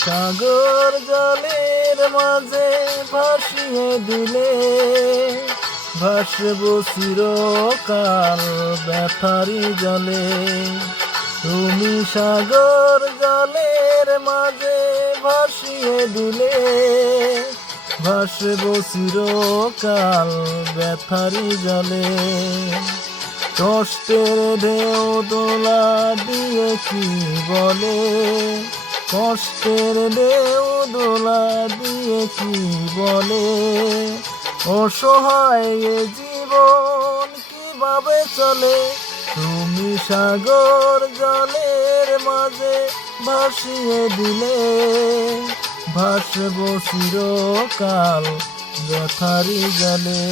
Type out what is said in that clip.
সাগর জলের মাঝে ভাসিয়ে দিলে, ভাসবো চিরকাল ব্যথারি জলে। তুমি সাগর জলের মাঝে ভাসিয়ে দিলে, ভাসবো চিরকাল ব্যথারি জলে। কষ্টের ঢেউ দোলা দিয়ে কি বলে, কষ্টের ঢেউ দোলা দিয়ে কি বলে, অসহায় এ জীবন কিভাবে চলে। তুমি সাগর জলের মাঝে ভাসিয়ে দিলে, ভাসবো চিরকাল ব্যথারি জলে।